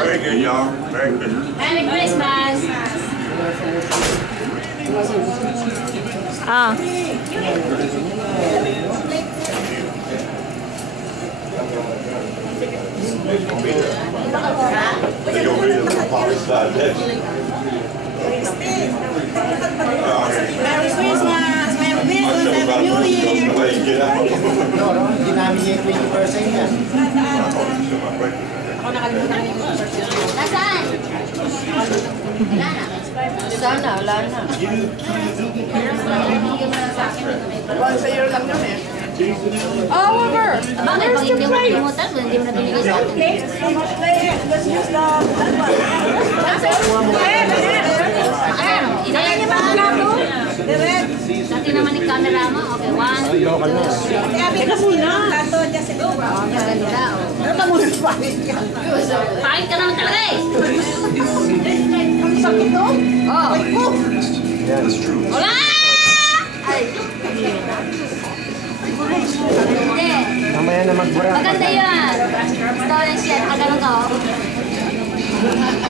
Very good, y'all. Very good. Merry Christmas! Ah. They're gonna be the policy side. Merry Christmas! Merry Christmas! Happy New Year! Hindi namin yung 20% yan. Ako nakalimutan yung 20%. Nasaan? Wala na. Sana, wala na. Once a year lang yun eh. However, Bakit pag hindi mo nakalimutan mo, hindi mo na binigay sa atin? let's use the Ano? Inayin niya ba ang labo? Dati naman yung camera mo. Okay, 1, 2. Teka muna. Plato dyan sa loob. Maganda, oh. Teka muna, pahit ka. Pahit ka naman talaga eh. Ang sakit to? Oh. Wala! Ay. Hindi. Mamaya na magbura. Maganda yan. Storage yan. Nakagano to.